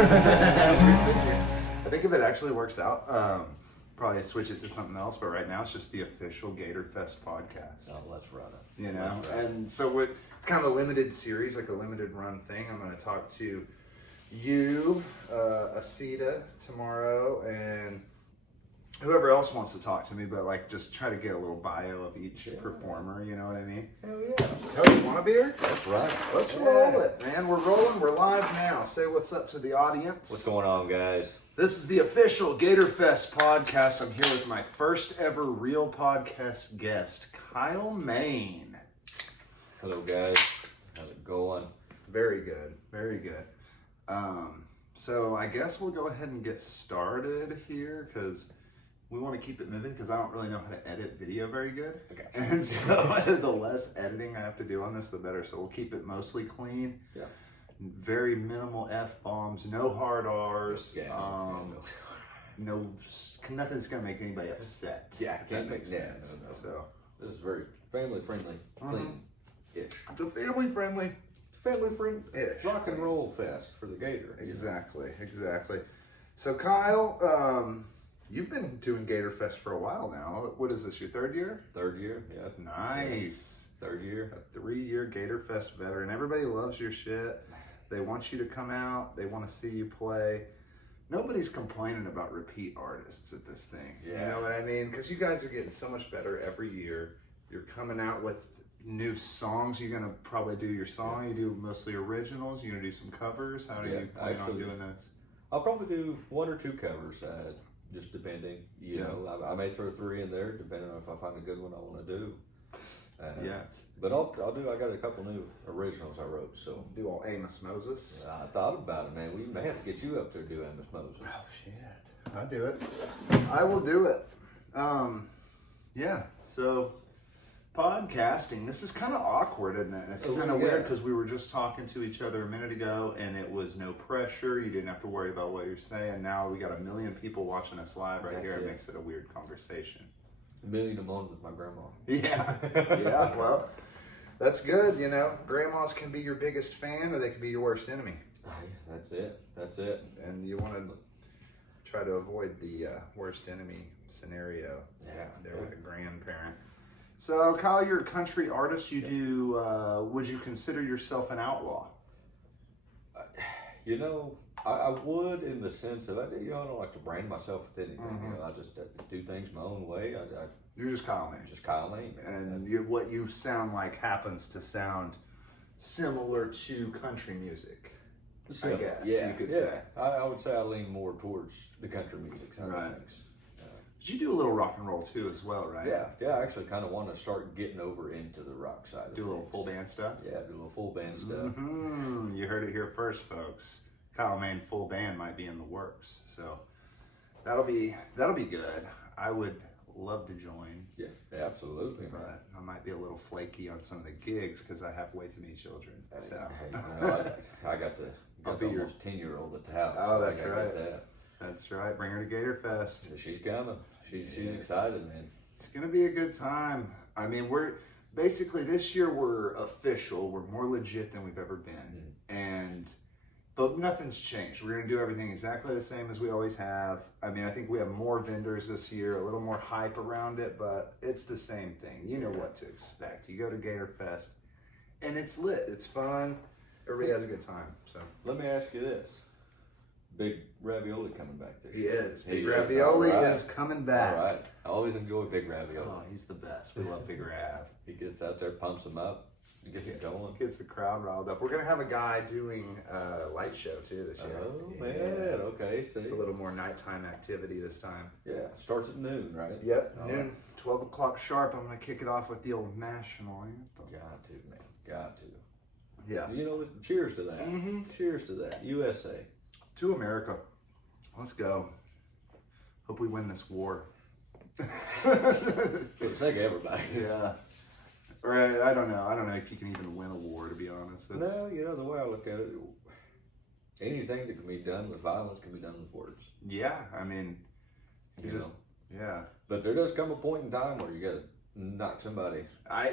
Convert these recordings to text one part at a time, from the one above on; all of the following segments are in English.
I think if it actually works out, probably switch it to something else. But right now, it's just the official Gator Fest podcast. Oh, let's run it. You know, and so we're kind of a limited series, like a limited run thing. I'm going to talk to you, Asita tomorrow, and whoever else wants to talk to me, but like just try to get a little bio of each performer, you know what I mean? Hell yeah. Oh, you want a beer? That's right. Let's roll it, man. We're rolling. We're live now. Say what's up to the audience. What's going on, guys? This is the official Gator Fest podcast. I'm here with my first ever real podcast guest, Kyle Maine. Hello, guys. How's it going? Very good. Very good. So I guess we'll go ahead and get started here because we want to keep it moving because I don't really know how to edit video very good. Okay. And so the less editing I have to do on this, the better. So we'll keep it mostly clean. Yeah. Very minimal F-bombs, no hard R's. Yeah. Nothing's going to make anybody upset. Yeah, That makes sense. No. So This is very family-friendly, clean-ish. it's a family-friendly Family-friendly-ish. Rock and roll fest for the Gator. Exactly. So Kyle, you've been doing Gator Fest for a while now. What is this, your third year? Third year, yeah. Nice. Third year. A 3-year Gator Fest veteran. Everybody loves your shit. They want you to come out. They want to see you play. Nobody's complaining about repeat artists at this thing. Yeah. You know what I mean? Because you guys are getting so much better every year. You're coming out with new songs. You're going to probably do your song. You do mostly originals. You're going to do some covers. How do you plan on doing this? I'll probably do 1 or 2 covers, just depending. You know, I may throw 3 in there, depending on if I find a good one I want to do. But I got a couple new originals I wrote, so. Do all Amos Moses? I thought about it, man. We may have to get you up there to do Amos Moses. Oh, shit. I'll do it. I will do it. So podcasting, this is kind of awkward, isn't it? It's kind of weird because we were just talking to each other a minute ago and it was no pressure. You didn't have to worry about what you're saying. Now we got 1 million people watching us live right here. It makes it a weird conversation. 1 million a month with my grandma. Yeah. Well, that's good. You know, grandmas can be your biggest fan or they can be your worst enemy. That's it. And you want to try to avoid the worst enemy scenario. With a grandparent. So, Kyle, you're a country artist. You do. Would you consider yourself an outlaw? You know, I would in the sense of I don't like to brand myself with anything. You know, I just do things my own way. You're just Kyle Maine. Just Kyle Maine. And what you sound like happens to sound similar to country music. I guess you could say. I would say I lean more towards the country music side of things. But you do a little rock and roll too, as well, right? Yeah. I actually kind of want to start getting over into the rock side. Do a little full band stuff. Yeah, do a little full band stuff. Mm-hmm. You heard it here first, folks. Kyle Maine full band might be in the works, so that'll be good. I would love to join. Yeah, absolutely. But I might be a little flaky on some of the gigs because I have way too many children. So I got the your 10-year-old at the house. Oh, that's right. That's right. Bring her to Gator Fest. She's coming. She's excited, man. It's gonna be a good time. I mean, we're basically this year we're official. We're more legit than we've ever been, but nothing's changed. We're gonna do everything exactly the same as we always have. I mean, I think we have more vendors this year, a little more hype around it, but it's the same thing. You know what to expect. You go to Gator Fest, and it's lit. It's fun. Everybody has a good time. So let me ask you this. Big Ravioli coming back this year. He is. Big Ravioli is coming back. All right. I always enjoy Big Ravioli. Oh, he's the best. We love Big Rav. He gets out there, pumps them up, gets it going. Gets the crowd riled up. We're going to have a guy doing a light show, too, this year. Oh, man. Okay. See. It's a little more nighttime activity this time. Yeah. Starts at noon, right? Yep. Noon, 12 o'clock sharp. I'm going to kick it off with the old national anthem. Got to, man. Got to. Yeah. You know, cheers to that. Cheers to that. USA. To America. Let's go. Hope we win this war. For the sake of everybody. Yeah. Right. I don't know if you can even win a war, to be honest. No, you know, the way I look at it, anything that can be done with violence can be done with words. Yeah. I mean, But there does come a point in time where you got to knock somebody. I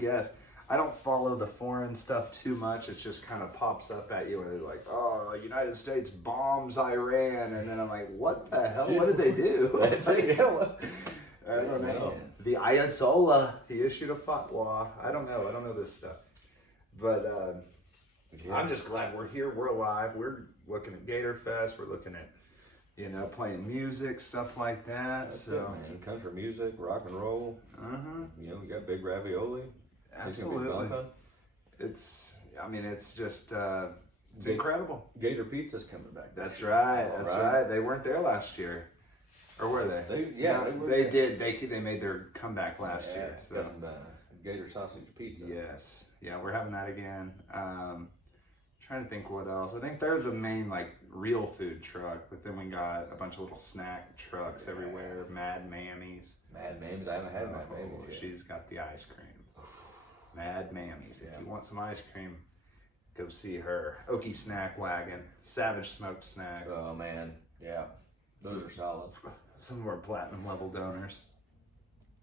guess. I don't follow the foreign stuff too much. It just kind of pops up at you, and they're like, "Oh, United States bombs Iran," and then I'm like, "What the hell? What did they do?" It's like, I don't know. The Ayatollah, he issued a fatwa. I don't know this stuff, but I'm just glad we're here. We're alive. We're looking at Gator Fest. We're looking at, playing music, stuff like that. That's so, it, man. Country music, rock and roll. We got Big Ravioli. Absolutely. It's just, it's incredible. Gator Pizza's coming back. That's right. They weren't there last year. Or were they? They did. They made their comeback last year. So. Got some Gator sausage pizza. Yes. Yeah, we're having that again. Trying to think what else. I think they're the main real food truck, but then we got a bunch of little snack trucks everywhere. Mad Mammy's. Mad Mammy's. I haven't had Mad Mammy's yet. She's got the ice cream. Mad Mammy's. If you want some ice cream, go see her. Okie Snack Wagon. Savage Smoked Snacks. Oh man, yeah, those are solid. Some of our platinum level donors.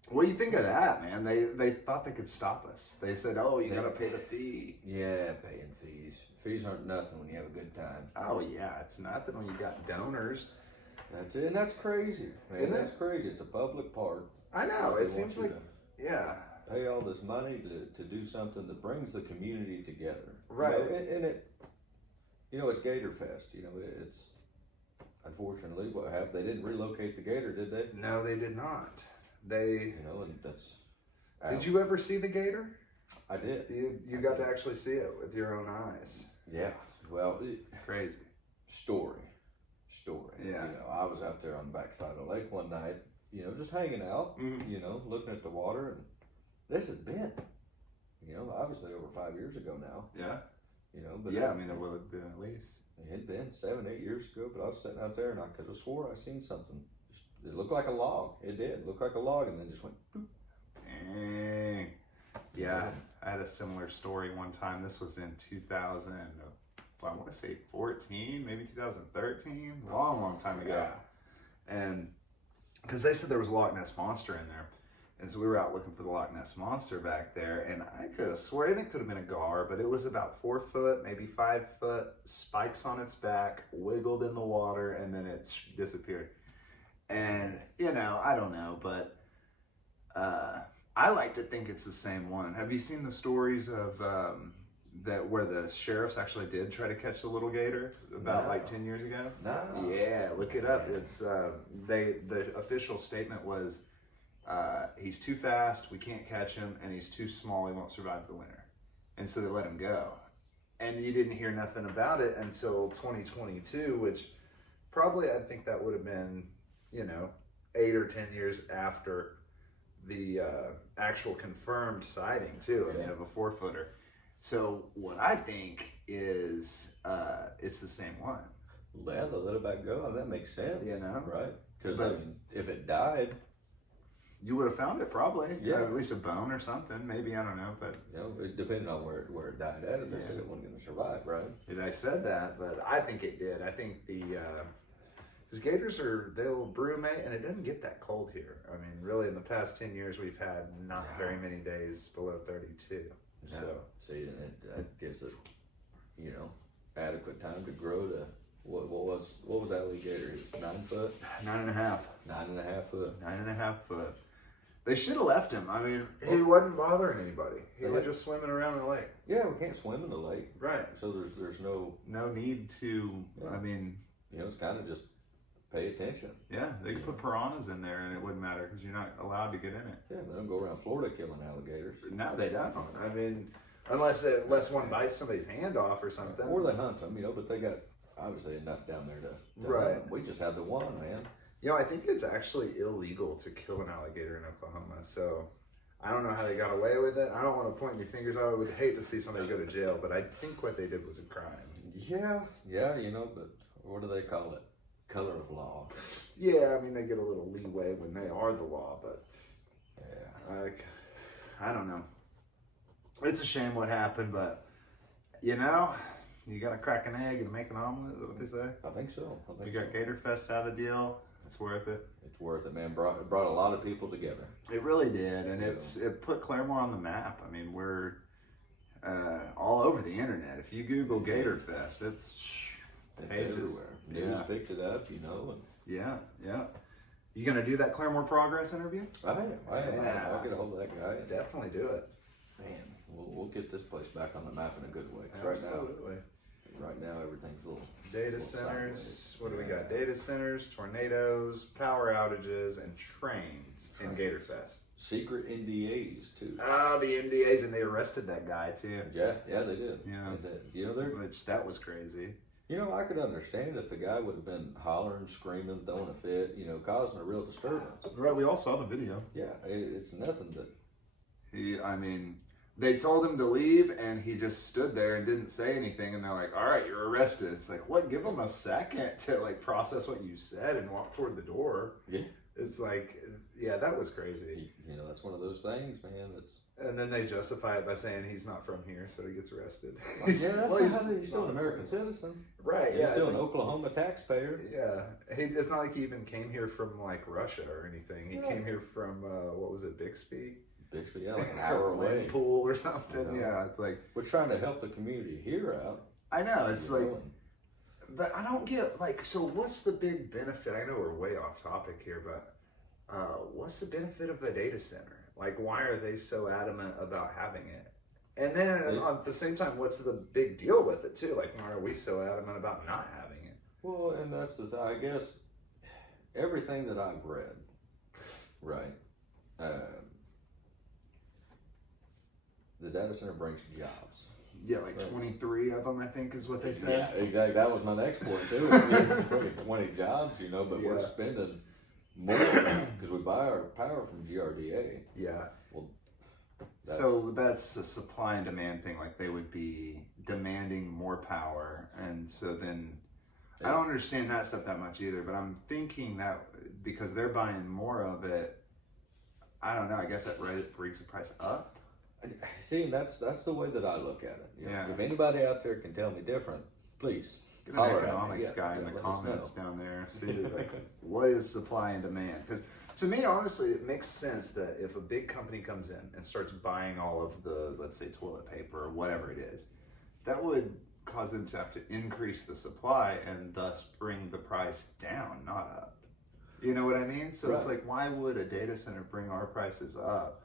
What do you think of that, man? They thought they could stop us. They said, "Oh, you gotta pay the fee." Yeah, paying fees. Fees aren't nothing when you have a good time. Oh yeah, it's nothing when you got donors. That's it. And that's crazy, man. Isn't That's crazy. It's a public park. I know. It seems like, yeah. Pay all this money to do something that brings the community together. Right. And it, it's Gator Fest. It's unfortunately what happened. They didn't relocate the gator, did they? No, they did not. They. And that's. Did you ever see the gator? I did. You got to actually see it with your own eyes. Yeah. Well, crazy. Story. Yeah. I was out there on the backside of the lake one night, just hanging out, looking at the water, and this had been, obviously over 5 years ago now. Yeah. But yeah, it would have been at least. It had been 7-8 years ago, but I was sitting out there and I could have swore I seen something. It looked like a log. It did look like a log, and then just went. Boop. Dang. Yeah, I had a similar story one time. This was in 2000. I want to say 14, maybe 2013. Long time ago. Yeah. And because they said there was a Loch Ness Monster in there. And so we were out looking for the Loch Ness Monster back there. And I could have sworn it could have been a gar, but it was about 4 foot, maybe 5 foot, spikes on its back, wiggled in the water, and then it disappeared. And, I don't know, but I like to think it's the same one. Have you seen the stories of that where the sheriffs actually did try to catch the little gator about 10 years ago? No. Yeah, look it up. It's the official statement was he's too fast, we can't catch him, and he's too small, he won't survive the winter. And so they let him go. And you didn't hear nothing about it until 2022, which probably I think that would have been, 8 or 10 years after the actual confirmed sighting too, of a 4-footer. So what I think is it's the same one. Yeah, they let it back go, and that makes sense. Right? Because if it died, you would have found it probably. Yeah, at least a bone or something. Maybe, I don't know, but it depending on where it died at, if they said it wasn't going to survive, right? I said that, but I think it did. I think because gators they'll brumate, and it doesn't get that cold here. Really, in the past 10 years, we've had not very many days below 32. So, see, and that gives it, adequate time to grow to what was alligator? 9 foot? 9.5. 9.5 foot. 9.5 foot. They should have left him. He wasn't bothering anybody. He was just swimming around the lake. Yeah, we can't swim in the lake. Right. So there's no need to. It's kind of just pay attention. Yeah, they could put piranhas in there and it wouldn't matter because you're not allowed to get in it. Yeah, they don't go around Florida killing alligators. No, they don't. Unless one bites somebody's hand off or something. Or they hunt them, but they got obviously enough down there to right. Hunt them. We just had the one, man. I think it's actually illegal to kill an alligator in Oklahoma. So I don't know how they got away with it. I don't want to point any fingers out. I would hate to see somebody go to jail, but I think what they did was a crime. Yeah, but what do they call it? Color of law. Yeah, they get a little leeway when they are the law, but yeah, I don't know. It's a shame what happened, but you got to crack an egg and make an omelet. Is that what they say? I think so. We got Gator Fest out of the deal. It's worth it. It's worth it, man. It brought a lot of people together. It really did, and it put Claremore on the map. all over the internet. If you Google Gator Fest, it's pages. Everywhere. News picked it up, you know. And yeah. You gonna do that Claremore Progress interview? I am. Yeah. I'll get a hold of that guy. Definitely do it. Man, we'll get this place back on the map in a good way. Absolutely. Right now everything's a little Data little centers. sideways. What do we got? Data centers, tornadoes, power outages, and trains in Gator Fest. Secret NDAs too. Oh, the NDAs, and they arrested that guy too. Yeah, they did. Yeah. They did. You know, Which that was crazy. you know, I could understand if the guy would have been hollering, screaming, throwing a fit, you know, causing a real disturbance. Right, we all saw the video. Yeah, it's nothing that. They told him to leave, and he just stood there and didn't say anything. And they're like, "All right, you're arrested." It's like, what? Give him a second to like process what you said and walk toward the door. Yeah. It's like, yeah, that was crazy. You know, that's one of those things, man. That's And then they justify it by saying he's not from here, so he gets arrested. he's still an American citizen, right? He's Yeah, still an Oklahoma taxpayer. Yeah, it's not like he even came here from like Russia or anything. He came here from what was it, Bixby? Bixby, yeah, like an hour away. Pool or something. You know? Yeah, it's like We're trying to help the community here out. I know it's you like, know, but I don't get like. So what's the big benefit? I know we're way off topic here, but what's the benefit of a data center? Like, why are they so adamant about having it? And then at the same time, what's the big deal with it too? Like, why are we so adamant about not having it? Well, and that's the thing. I guess everything that I've read, right? The data center brings jobs. Yeah, like 23 of them, I think, is what they said. Yeah, exactly. That was my next point too. It's bringing 20 jobs, you know, but we're spending more because we buy our power from GRDA. Yeah. Well, so that's a supply and demand thing. Like they would be demanding more power, and so then I don't understand that stuff that much either. But I'm thinking that because they're buying more of it, I don't know. I guess that brings the price up. See, that's the way that I look at it. You know, Yeah. If anybody out there can tell me different, please. Get an economics guy in the comments down there. See, like, what is supply and demand? Because to me, honestly, it makes sense that if a big company comes in and starts buying all of the, let's say, toilet paper or whatever it is, that would cause them to have to increase the supply and thus bring the price down, not up. You know what I mean? So it's like, why would a data center bring our prices up?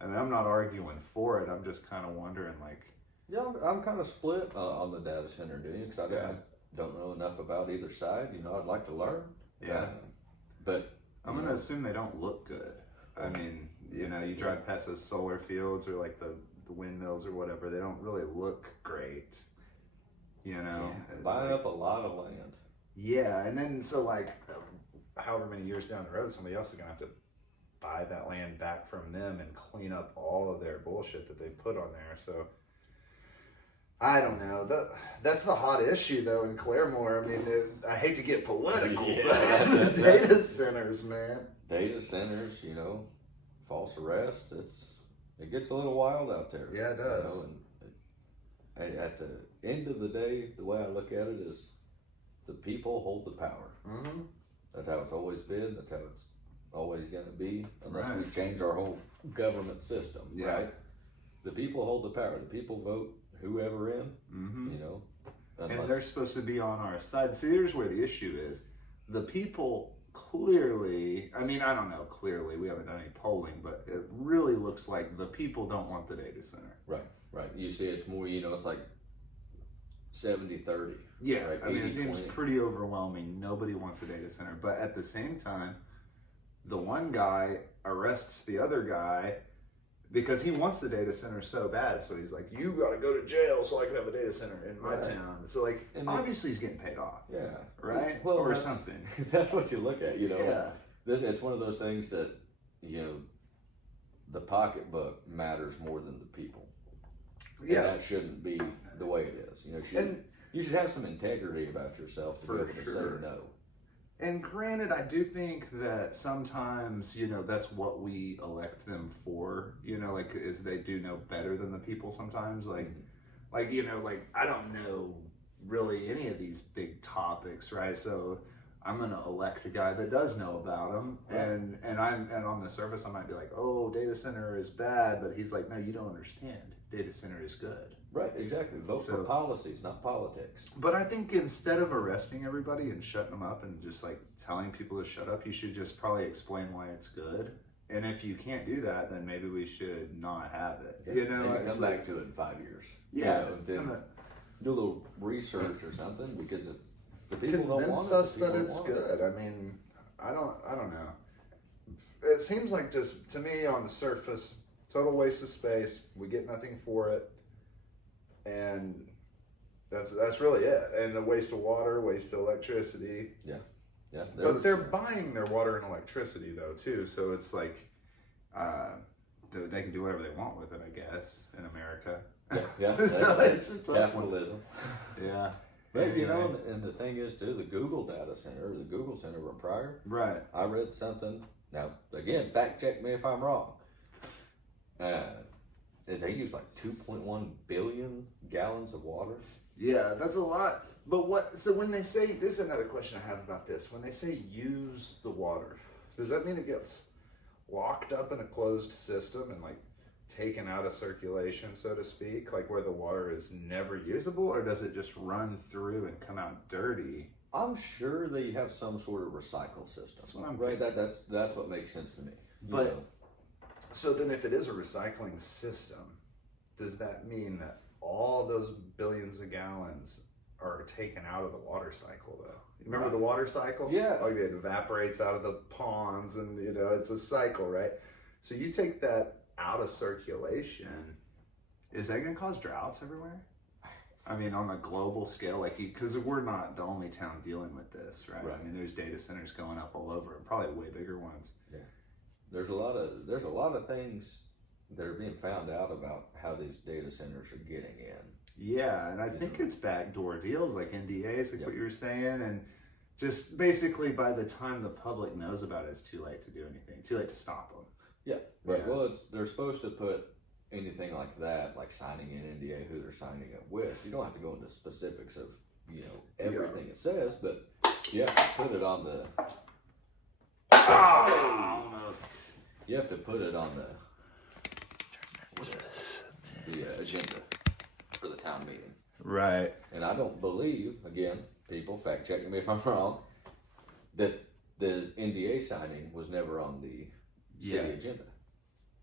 I mean, I'm not arguing for it. I'm just kind of wondering, like. Yeah, I'm kind of split on the data center deal because I don't know enough about either side. You know, I'd like to learn. Yeah. But I'm going to assume they don't look good. I mean, you know, you drive past those solar fields or like the windmills or whatever. They don't really look great. You know? Yeah. Buying up a lot of land. Yeah, and then so like however many years down the road, somebody else is going to have to buy that land back from them and clean up all of their bullshit that they put on there. So I don't know. That's the hot issue though in Claremore. I mean, I hate to get political, but data centers, man. Data centers, you know, false arrest. It gets a little wild out there. Yeah, it does. You know, and at the end of the day, the way I look at it is, the people hold the power. Mm-hmm. That's how it's always been. That's how it's always going to be, unless we Right. change our whole government system, Yeah. right? The people hold the power. The people vote whoever in, Mm-hmm. you know. And they're supposed to be on our side. See, here's where the issue is. The people clearly, I mean, I don't know, clearly, we haven't done any polling, but it really looks like the people don't want the data center. Right. You see, it's more, you know, it's like 70-30. Yeah, right? I mean, it seems 80-20. pretty overwhelming. Nobody wants a data center. But at the same time, the one guy arrests the other guy because he wants the data center so bad. So he's like, you got to go to jail so I can have a data center in my town. So, like, And obviously he's getting paid off. Yeah. Right? Well, or that's- something. That's what you look at, you know. Yeah. It's one of those things that, you know, the pocketbook matters more than the people. Yeah. And that shouldn't be the way it is. You know, you should have some integrity about yourself to be able to say no. And granted, I do think that sometimes, you know, that's what we elect them for, you know, like, is they do know better than the people sometimes. Like, you know, like, I don't know really any of these big topics, right? So I'm going to elect a guy that does know about them. Right. And on the surface, I might be like, oh, data center is bad. But he's like, no, you don't understand. Data center is good. Right, exactly. Vote for policies, not politics. But I think instead of arresting everybody and shutting them up and just like telling people to shut up, you should just probably explain why it's good. And if you can't do that, then maybe we should not have it. Yeah, maybe come back to it in 5 years. Yeah. Do a little research or something, because if the people don't want it, convince us that it's good. I mean, I don't know. It seems like, just to me, on the surface, total waste of space. We get nothing for it. And that's really it. And a waste of water, waste of electricity. Yeah. But they're buying their water and electricity though too, so it's like they can do whatever they want with it, I guess, in America. Yeah. So it's capitalism. Yeah. But and the thing is too, the Google data center, the Google Center from Prior. Right. I read something. Now again, fact check me if I'm wrong. They use like 2.1 billion gallons of water. Yeah, that's a lot. But so when they say, this is another question I have about this. When they say use the water, does that mean it gets locked up in a closed system and like taken out of circulation, so to speak, like where the water is never usable, or does it just run through and come out dirty? I'm sure they have some sort of recycle system. That's what I'm right. That's what makes sense to me. But so then, if it is a recycling system, does that mean that all those billions of gallons are taken out of the water cycle, though? You remember the water cycle? Yeah. Like it evaporates out of the ponds, and it's a cycle, right? So you take that out of circulation, is that going to cause droughts everywhere? I mean, on a global scale, like, because we're not the only town dealing with this, right? I mean, there's data centers going up all over, and probably way bigger ones. Yeah. There's a lot of things that are being found out about how these data centers are getting in. Yeah, and I think it's backdoor deals like NDAs, like what you were saying, and just basically by the time the public knows about it, it's too late to do anything, too late to stop them. Yeah, right. Yeah. Well, they're supposed to put anything like that, like signing an NDA, who they're signing it with. You don't have to go into specifics of everything it says, but you have to put it on the. You have to put it on the agenda for the town meeting. Right. And I don't believe, again, people fact check me if I'm wrong, that the NDA signing was never on the city agenda.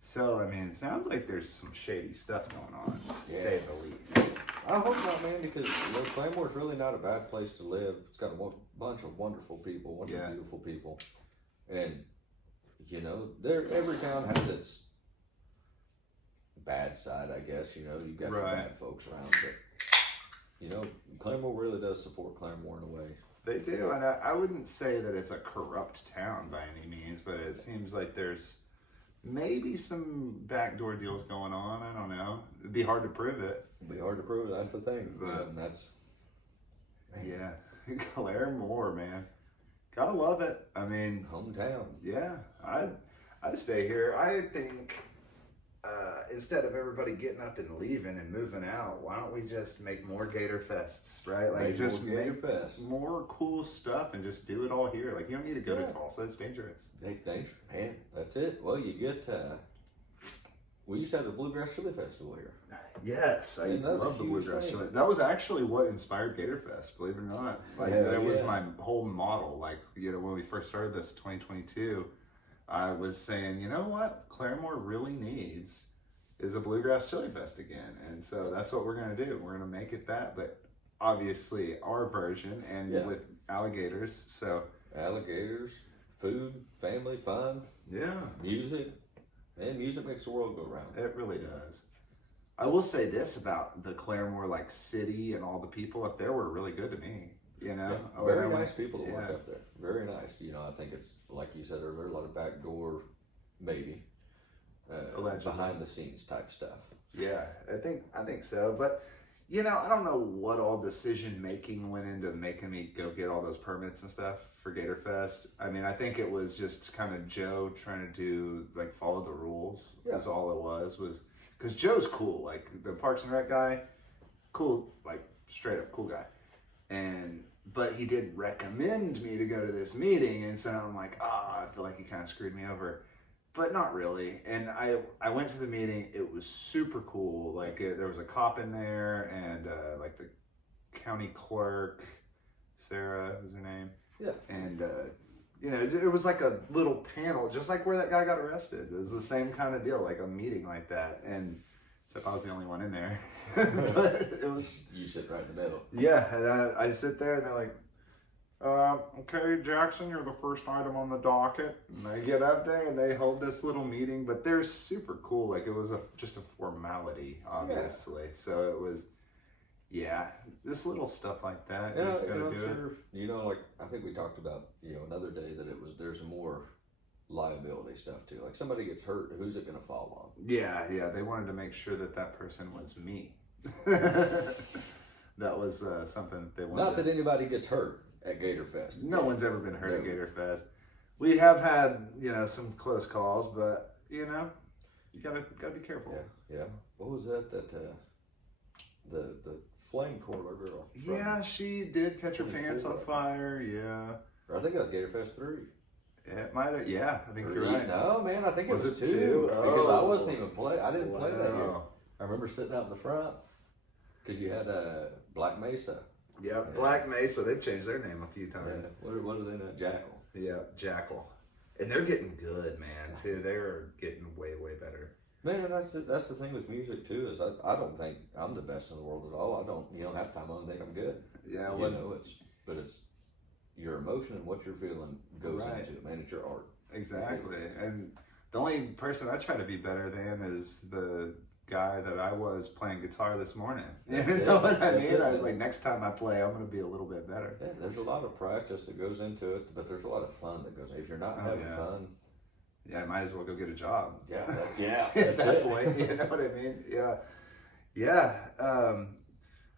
So, I mean, it sounds like there's some shady stuff going on, to say the least. I hope not, man, because Claremore's really not a bad place to live. It's got a bunch of wonderful people, beautiful people. And, every town has its bad side, I guess. You've got some bad folks around. But, Claremore really does support Claremore in a way. They do, and I wouldn't say that it's a corrupt town by any means, but it seems like there's maybe some backdoor deals going on. I don't know. It'd be hard to prove it. It'd be hard to prove it. That's the thing. But, that's Claremore, man. Gotta love it. I mean, hometown. Yeah, I'd stay here. I think instead of everybody getting up and leaving and moving out, why don't we just make more Gator Fests, right? Like make more cool stuff and just do it all here. Like you don't need to go to Tulsa. It's dangerous. It's dangerous, man. That's it. Well, you get. We used to have the Bluegrass Chili Festival here. Yes, I love the Bluegrass Chili. That was actually what inspired Gator Fest, believe it or not. Like that was my whole model. Like when we first started this in 2022, I was saying, you know what, Claremore really needs is a Bluegrass Chili Fest again, and so that's what we're gonna do. We're gonna make it that, but obviously our version and with alligators. So alligators, food, family, fun, music. And music makes the world go round. It really does. I will say this about the Claremore city and all the people up there were really good to me. Very nice people to work up there. Very nice. I think it's like you said earlier, a lot of backdoor, maybe behind the scenes type stuff. Yeah, I think so. But I don't know what all decision making went into making me go get all those permits and stuff for Gator Fest. I mean, I think it was just kind of Joe trying to do follow the rules. That's all it was because Joe's cool, like the Parks and Rec guy, cool, like straight up cool guy. And but he did recommend me to go to this meeting, and so I'm like, I feel like he kind of screwed me over, but not really. And I went to the meeting. It was super cool. Like there was a cop in there, and like the county clerk, Sarah was her name. Yeah. And you know, it was like a little panel, just like where that guy got arrested. It was the same kind of deal, like a meeting like that. And except I was the only one in there. But it was. You sit right in the middle. Yeah, and I sit there, and they're like, okay, Jackson, you're the first item on the docket. And I get up there, and they hold this little meeting, but they're super cool. Like, it was just a formality, obviously. Yeah. So it was, this little stuff like that. Yeah, I'm sure. You know, like, I think we talked about, another day that there's more liability stuff too. Like, somebody gets hurt, who's it going to fall on? Yeah, they wanted to make sure that person was me. That was something they wanted. Not that anybody gets hurt at Gatorfest. No one's ever been hurt at Gatorfest. We have had, some close calls, but you gotta be careful. Yeah. What was that? The flame twirler girl. Yeah, she did catch her pants on fire. Yeah. I think that was Gatorfest 3. It might have. Yeah, I think you're right. No, man, I think it was 2. Because I wasn't even play. I didn't play that year. I remember sitting out in the front because you had Black Mesa. Yeah, Black Mesa. They've changed their name a few times. Yeah. What are they now? Jackal. Yeah, Jackal. And they're getting good, man, too. They're getting way, way better. Man, that's the thing with music, too, is I don't think I'm the best in the world at all. I don't, half the time I don't think I'm good. Yeah, it's your emotion and what you're feeling goes into it, man. It's your art. Exactly. And the only person I try to be better than is the guy that I was playing guitar this morning. You know what I mean? I was like, next time I play, I'm going to be a little bit better. Yeah, there's a lot of practice that goes into it, but there's a lot of fun that goes. If you're not having fun, I might as well go get a job. Yeah, at that point. You know what I mean? Yeah.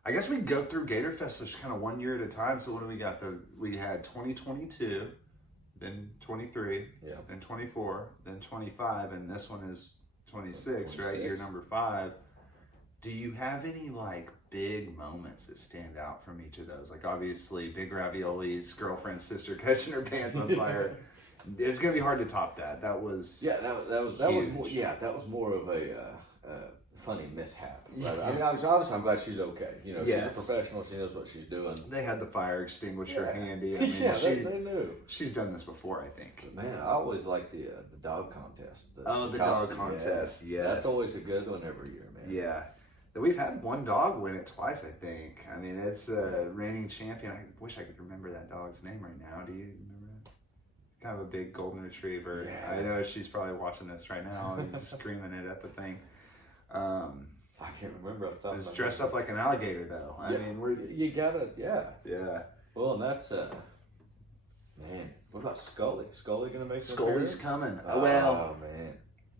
I guess we go through Gatorfest just kind of one year at a time. So what do we got? We had 2022, then 23, then 24, then 25, and this one is 26, right? Year number 5. Do you have any like big moments that stand out from each of those? Like obviously Big Ravioli's girlfriend's sister catching her pants on fire. It's gonna be hard to top that. That was more of a funny mishap. Right? I mean, obviously I'm glad she's okay. She's a professional. She knows what she's doing. They had the fire extinguisher handy. I mean, they knew. She's done this before, I think. But man, I always like the dog contest. The dog contest. Yeah, that's always a good one every year, man. Yeah. We've had one dog win it twice, I think. I mean, it's a reigning champion. I wish I could remember that dog's name right now. Do you remember that? Kind of a big golden retriever. Yeah. I know she's probably watching this right now and screaming it at the thing. I can't remember off the top of my head. It's dressed up like an alligator, though. I mean, you gotta, yeah. Well, and that's man. What about Scully? Scully gonna make? Scully's coming. Oh man.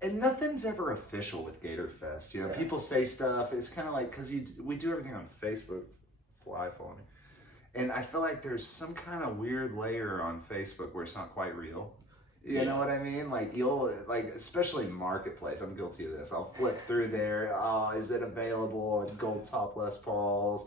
And nothing's ever official with Gatorfest. People say stuff. It's kind of like, because we do everything on Facebook. Fly following me. And I feel like there's some kind of weird layer on Facebook where it's not quite real. You know what I mean? Like especially Marketplace. I'm guilty of this. I'll flip through there. Oh, is it available in gold top Les Pauls?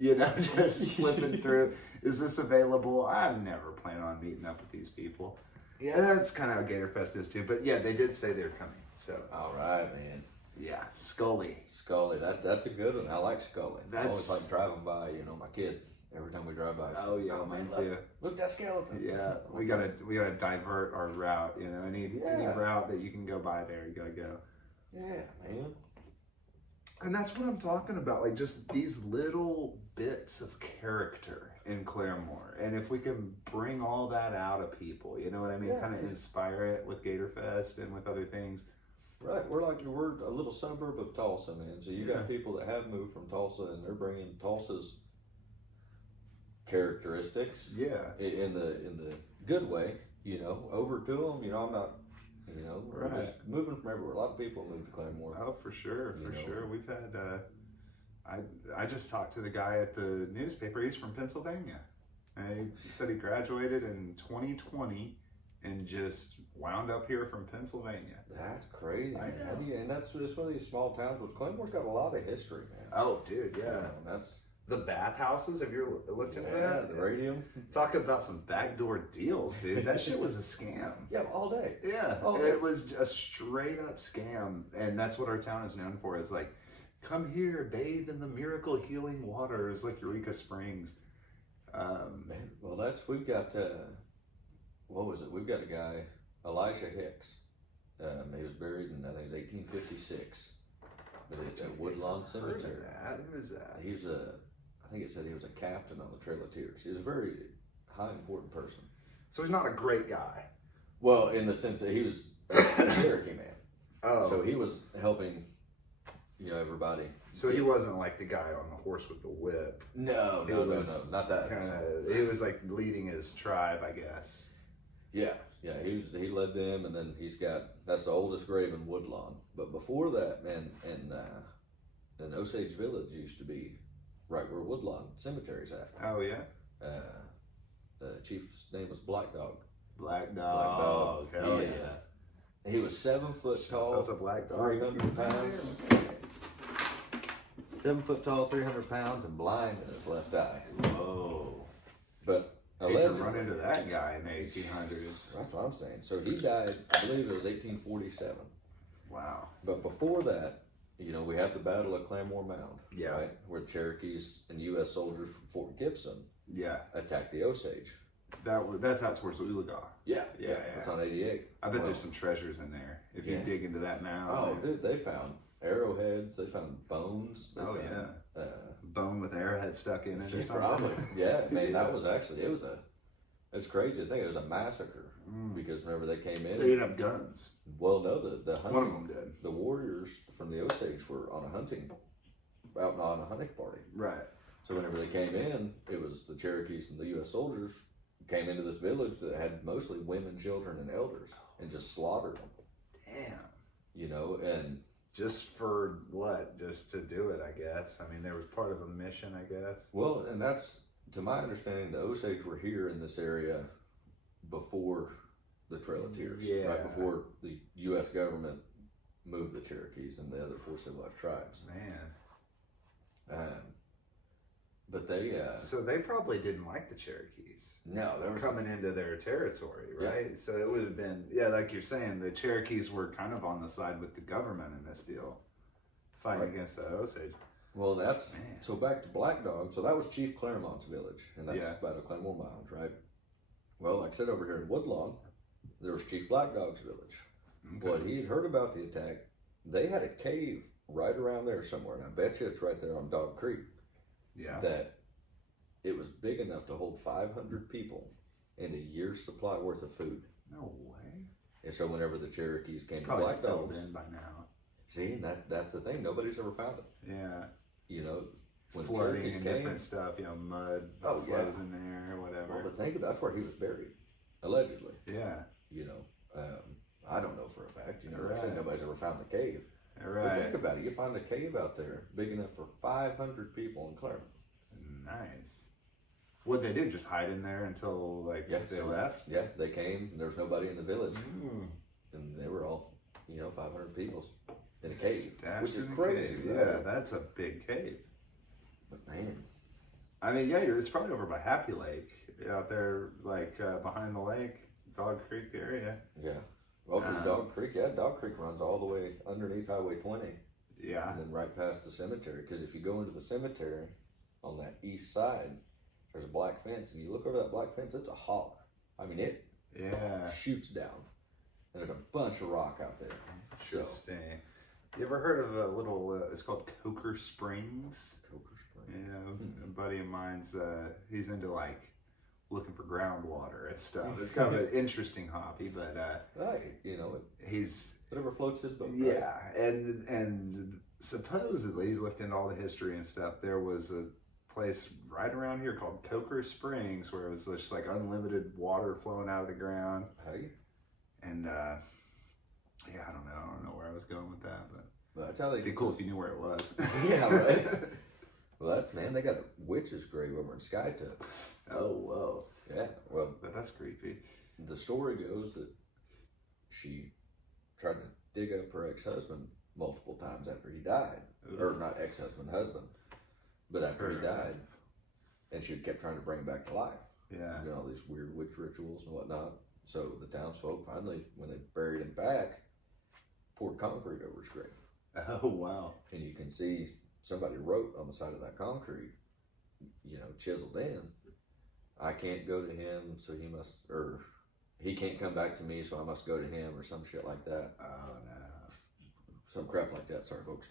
Just flipping through. Is this available? I'm never planning on meeting up with these people. Yeah, that's kind of how Gatorfest is too. But yeah, they did say they're coming. So all right, man. Yeah, Scully. That's a good one. I like Scully. I always like driving by. My kid. Every time we drive by. Oh yeah, mine too. Look, that skeleton. Yeah, we gotta divert our route. Any route that you can go by there, you gotta go. Yeah, man. And that's what I'm talking about. Like just these little bits of character in Claremore, and if we can bring all that out of people, you know what I mean? Kind of inspire it with Gatorfest and with other things. Right, we're a little suburb of Tulsa, man. So you got people that have moved from Tulsa, and they're bringing Tulsa's characteristics, in the good way, over to them. I'm not, we're just moving from everywhere. A lot of people move to Claremore. Oh, for sure. We've had. I just talked to the guy at the newspaper. He's from Pennsylvania. And he said he graduated in 2020 and just wound up here from Pennsylvania. That's crazy. I know. And that's just one of these small towns. Which Claremore's got a lot of history, man. Oh, dude, yeah. The bathhouses, have you ever looked into Yeah, that? the radium. Talk about some backdoor deals, dude. That shit was a scam. Yeah, all day. Yeah, All day. it was a straight up scam. And that's what our town is known for. It's like, come here, bathe in the miracle healing waters like Eureka Springs. Man, well, we've got, what was it? We've got a guy, Elijah Hicks. He was buried in, I think it was 1856. But it's at Woodlawn Cemetery. Who is that? I think it said he was a captain on the Trail of Tears. He was a very high important person. So he's not a great guy. Well, in the sense that he was a Cherokee man. Oh. So he was helping, everybody. So he wasn't like the guy on the horse with the whip. No, not that. He was like leading his tribe, I guess. Yeah, he led them, and then that's the oldest grave in Woodlawn. But before that, man, in Osage Village used to be right where Woodlawn Cemetery's at. Oh yeah. The chief's name was Black Dog. Black Dog. Hell yeah. He was 7 foot tall. That's a black dog. 300 pounds. 7 foot tall, 300 pounds, and blind in his left eye. Whoa. But you can run into that guy in the 1800s. That's what I'm saying. So he died, I believe it was 1847. Wow. But before that, we had the Battle of Claremore Mound. Yeah. Right? Where Cherokees and U.S. soldiers from Fort Gibson attacked the Osage. That's out towards Oologah. Yeah. It's on 88. I bet there's some treasures in there if you dig into that mound. Oh, dude, they found arrowheads. They found bones. Bone with arrowhead stuck in it or something. Probably. Yeah, man, that was actually, it's crazy to think it was a massacre because whenever they came in. They didn't have guns. Well, no, the hunting, one of them did. The warriors from the Osage were on a hunting party. Right. So whenever they came in, it was the Cherokees and the U.S. soldiers came into this village that had mostly women, children, and elders and just slaughtered them. Damn. And just for what? Just to do it, I guess. I mean, there was part of a mission, I guess. Well, and that's, to my understanding, the Osage were here in this area before the Trail of Tears. Yeah. Right before the U.S. government moved the Cherokees and the other 4 civilized tribes. Man. But they... so they probably didn't like the Cherokees. No, they were coming into their territory, right? Yeah. So it would have been, like you're saying, the Cherokees were kind of on the side with the government in this deal, fighting against the Osage. Well, so back to Black Dog. So that was Chief Claremont's village, and that's Battle of Claremore Mound, right? Well, like I said, over here in Woodlawn, there was Chief Black Dog's village. Okay. Well, he had heard about the attack. They had a cave right around there somewhere, and I bet you it's right there on Dog Creek. Yeah. That it was big enough to hold 500 people and a year's supply worth of food. No way. And so whenever the Cherokees came to Black Black Dogs, in by now. See, that's the thing. Nobody's ever found it. Yeah. When flooding the Cherokees and came, different stuff, mud flows in there or whatever. Well, but think about that's where he was buried, allegedly. Yeah. I don't know for a fact. Like I said, nobody's ever found the cave. Right. But think about it. You find a cave out there big enough for 500 people in Claremore. Nice. What'd they do? Just hide in there until they left? Yeah, they came and there was nobody in the village. And they were all, 500 people in a cave. Which is crazy. Right? Yeah, that's a big cave. But man. I mean, it's probably over by Happy Lake. Out there, behind the lake, Dog Creek area. Yeah. Well, because Dog Creek runs all the way underneath Highway 20. Yeah. And then right past the cemetery. Because if you go into the cemetery on that east side, there's a black fence. And you look over that black fence, it's a holler. I mean, it shoots down. And there's a bunch of rock out there. Interesting. You ever heard of a little, it's called Coker Springs? Coker Springs. Yeah, a buddy of mine's, he's into looking for groundwater and stuff. It's kind of an interesting hobby, but he's whatever floats his boat. Yeah, right? and supposedly he's looked into all the history and stuff. There was a place right around here called Coker Springs where it was just unlimited water flowing out of the ground. Hey, and I don't know where I was going with that, but that's how it'd be cool if you knew where it was. Yeah, right. Well, they got a witch's grave over in Skytuck. Oh, whoa. Yeah, well. But that's creepy. The story goes that she tried to dig up her ex-husband multiple times after he died. Ooh. Or not ex-husband, husband. But after he died, and she kept trying to bring him back to life. Yeah. Doing all these weird witch rituals and whatnot. So the townsfolk finally, when they buried him back, poured concrete over his grave. Oh, wow. And you can see somebody wrote on the side of that concrete, chiseled in, I can't go to him, so he must, or he can't come back to me, so I must go to him, or some shit like that. Oh, no. Some crap like that, sorry folks.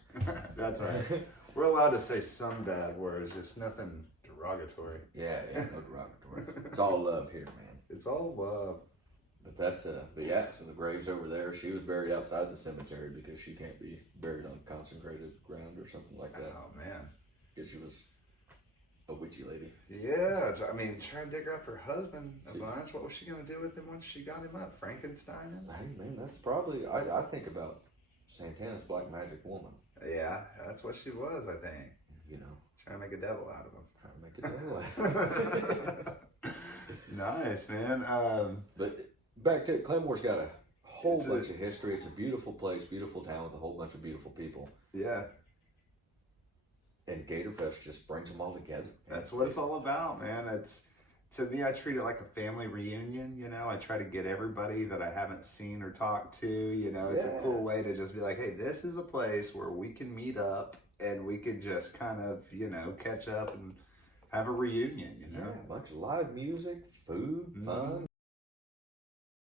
That's all right. We're allowed to say some bad words, just nothing derogatory. Yeah, no derogatory. It's all love here, man. It's all love. But so the grave's over there. She was buried outside the cemetery because she can't be buried on consecrated ground or something like that. Oh, man. Because she was a witchy lady. Yeah, I mean, trying to dig up her husband a bunch. What was she going to do with him once she got him up? Frankenstein him? Hey, man, that's probably, I think about Santana's black magic woman. Yeah, that's what she was, I think. Trying to make a devil out of him. Trying to make a devil out of him. Nice, man. But back to it, Claremore's got a whole bunch of history. It's a beautiful place, beautiful town with a whole bunch of beautiful people. Yeah. And Gatorfest just brings them all together. That's what it's all about, man. To me, I treat it like a family reunion, I try to get everybody that I haven't seen or talked to, It's a cool way to just be like, hey, this is a place where we can meet up and we can just kind of, catch up and have a reunion, Yeah, a bunch of live music, food, fun,